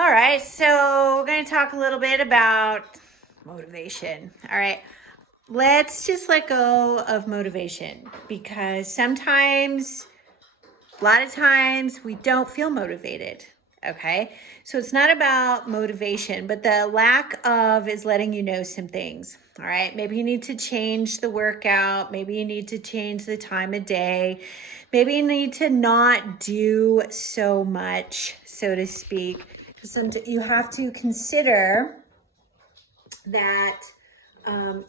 All right, so we're going to talk a little bit about motivation. All right, let's just let go of motivation because sometimes, a lot of times, we don't feel motivated. Okay, so it's not about motivation, but the lack of is letting you know some things. All right, maybe you need to change the workout, maybe you need to change the time of day, maybe you need to not do so much, so to speak. You have to consider that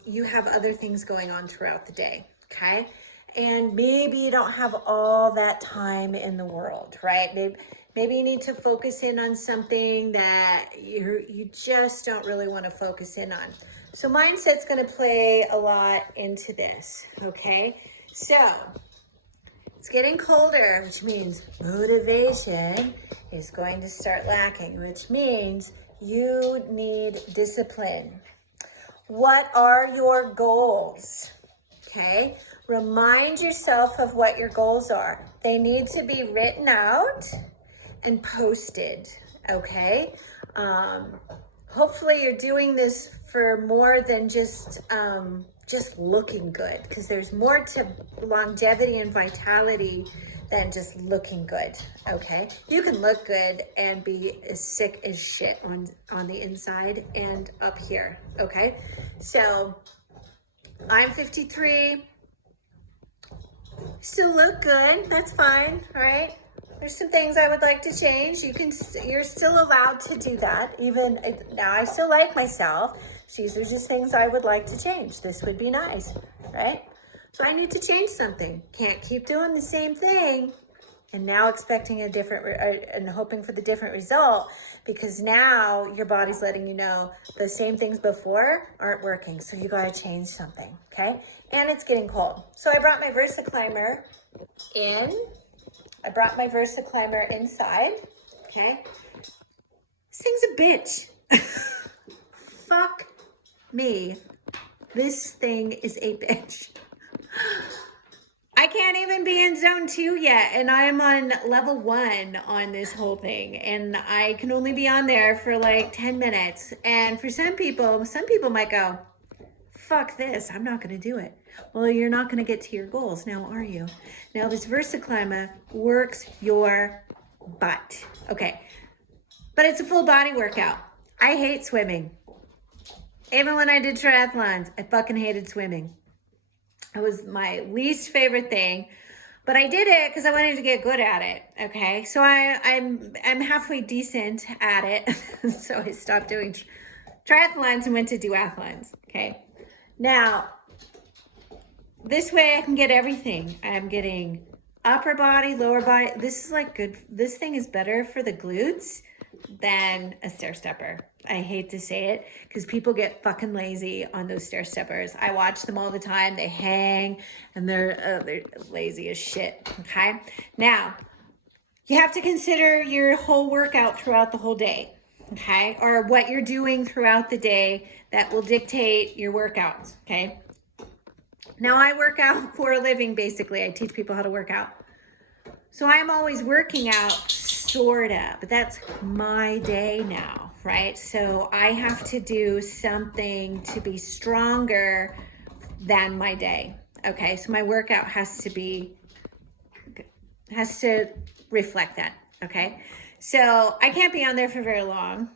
you have other things going on throughout the day, okay? And maybe you don't have all that time in the world, right? Maybe you need to focus in on something that you just don't really want to focus in on. So mindset's going to play a lot into this, okay? So it's getting colder, which means motivation is going to start lacking, which means you need discipline. What are your goals? Okay, remind yourself of what your goals are. They need to be written out and posted, okay? Hopefully you're doing this for more than just looking good, because there's more to longevity and vitality than just looking good, okay? You can look good and be as sick as shit on the inside and up here, okay? So I'm 53, still look good, that's fine, right? There's some things I would like to change. You're still allowed to do that. Even now, I still like myself. These are just things I would like to change. This would be nice, right? So I need to change something. Can't keep doing the same thing and now expecting a different and hoping for the different result, because now your body's letting you know the same things before aren't working. So you got to change something, okay? And it's getting cold. So I brought my Versa Climber in. I brought my Versa Climber inside, okay? This thing's a bitch. Fuck me. This thing is a bitch. I can't even be in zone 2 yet, and I am on level 1 on this whole thing, and I can only be on there for like 10 minutes. And for some people might go, fuck this, I'm not going to do it. Well, you're not going to get to your goals now, are you? Now, this Versa Climber works your butt. Okay, but it's a full body workout. I hate swimming. Even when I did triathlons, I fucking hated swimming. It was my least favorite thing, but I did it because I wanted to get good at it. Okay, so I'm halfway decent at it. So I stopped doing triathlons and went to duathlons. Okay, now this way I can get everything. I'm getting upper body, lower body. This is like good. This thing is better for the glutes than a stair stepper. I hate to say it because people get fucking lazy on those stair steppers. I watch them all the time. They hang and they're lazy as shit. Okay. Now you have to consider your whole workout throughout the whole day. Okay. Or what you're doing throughout the day that will dictate your workouts. Okay. Now I work out for a living, basically. I teach people how to work out. So I'm always working out, sorta, but that's my day now, right? So I have to do something to be stronger than my day. Okay, so my workout has to reflect that, okay? So I can't be on there for very long,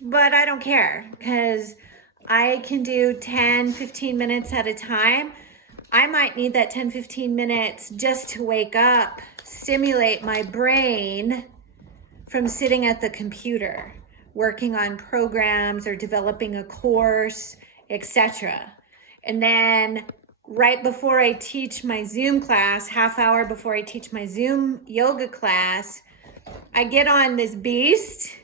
but I don't care because I can do 10, 15 minutes at a time. I might need that 10, 15 minutes just to wake up, stimulate my brain from sitting at the computer, working on programs or developing a course, etc. And then right before I teach my Zoom class, half hour before I teach my Zoom yoga class, I get on this beast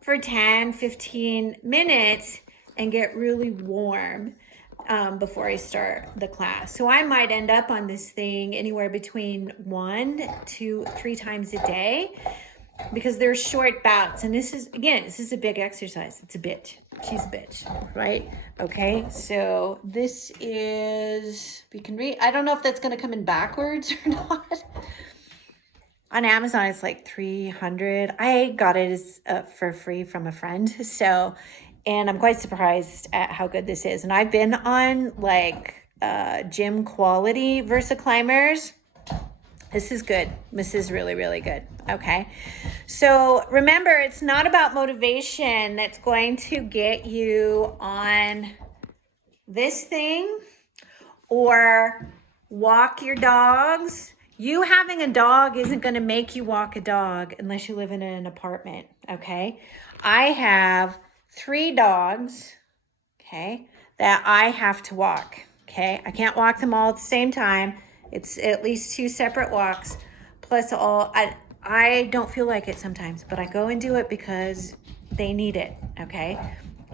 for 10, 15 minutes and get really warm before I start the class. So I might end up on this thing anywhere between 1 to 3 times a day because they're short bouts. And this is a big exercise. It's a bitch. She's a bitch, right? Okay, so this is, we can read. I don't know if that's going to come in backwards or not. On Amazon, it's like 300. I got it for free from a friend. So, and I'm quite surprised at how good this is. And I've been on like gym quality Versa climbers. This is good. This is really, really good. Okay. So remember, it's not about motivation that's going to get you on this thing or walk your dogs. You having a dog isn't going to make you walk a dog unless you live in an apartment. Okay. I have 3 dogs. Okay. That I have to walk. Okay. I can't walk them all at the same time. It's at least 2 separate walks. Plus I don't feel like it sometimes, but I go and do it because they need it. Okay.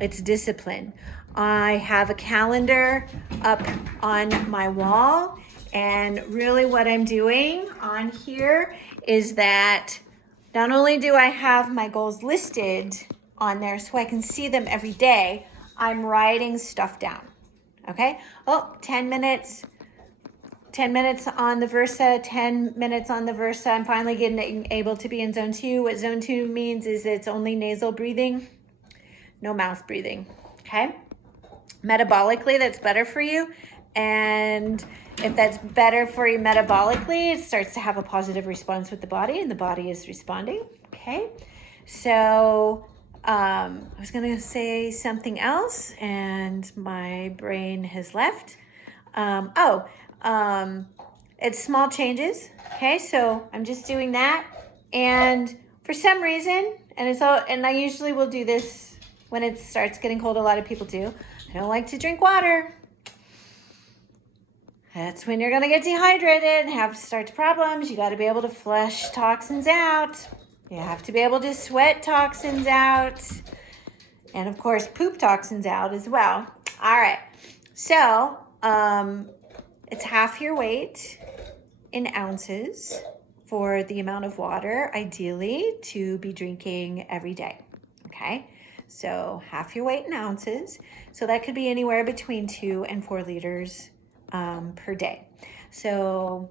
It's discipline. I have a calendar up on my wall, and really what I'm doing on here is that not only do I have my goals listed on there so I can see them every day, I'm writing stuff down. Okay. 10 minutes. 10 minutes on the Versa, 10 minutes on the Versa. I'm finally getting able to be in zone 2. What zone 2 means is it's only nasal breathing, no mouth breathing. Okay. Metabolically, that's better for you. And if that's better for you metabolically, it starts to have a positive response with the body, and the body is responding. Okay. So I was going to say something else, and my brain has left. It's small changes. Okay. So I'm just doing that. And for some reason, and I usually will do this when it starts getting cold. A lot of people do. I don't like to drink water. That's when you're going to get dehydrated and have start problems. You got to be able to flush toxins out. You have to be able to sweat toxins out. And of course, poop toxins out as well. All right. So, it's half your weight in ounces for the amount of water, ideally, to be drinking every day. Okay. So half your weight in ounces. So that could be anywhere between 2 and 4 liters per day. So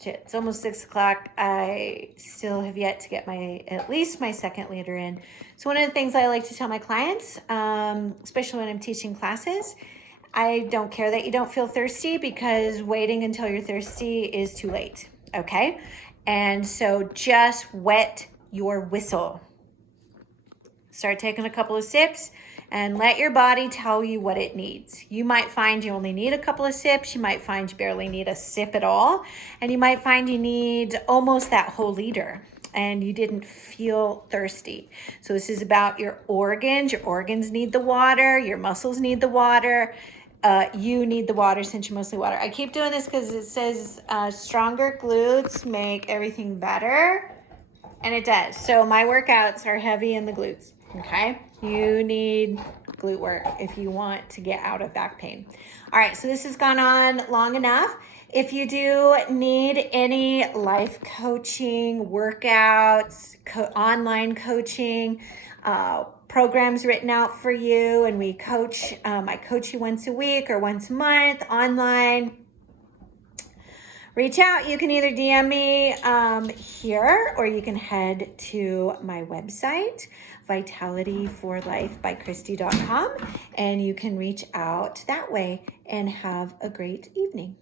it's almost 6 o'clock. I still have yet to get at least my 2nd liter in. So one of the things I like to tell my clients, especially when I'm teaching classes, I don't care that you don't feel thirsty, because waiting until you're thirsty is too late. Okay. And so just wet your whistle. Start taking a couple of sips and let your body tell you what it needs. You might find you only need a couple of sips. You might find you barely need a sip at all. And you might find you need almost that whole liter and you didn't feel thirsty. So this is about your organs. Your organs need the water. Your muscles need the water. You need the water since you're mostly water. I keep doing this because it says stronger glutes make everything better. And it does. So my workouts are heavy in the glutes. Okay. You need glute work if you want to get out of back pain. All right. So this has gone on long enough. If you do need any life coaching, workouts, online coaching, programs written out for you, and we coach, I coach you once a week or once a month online. Reach out. You can either DM me here, or you can head to my website, vitalityforlifebychristy.com, and you can reach out that way and have a great evening.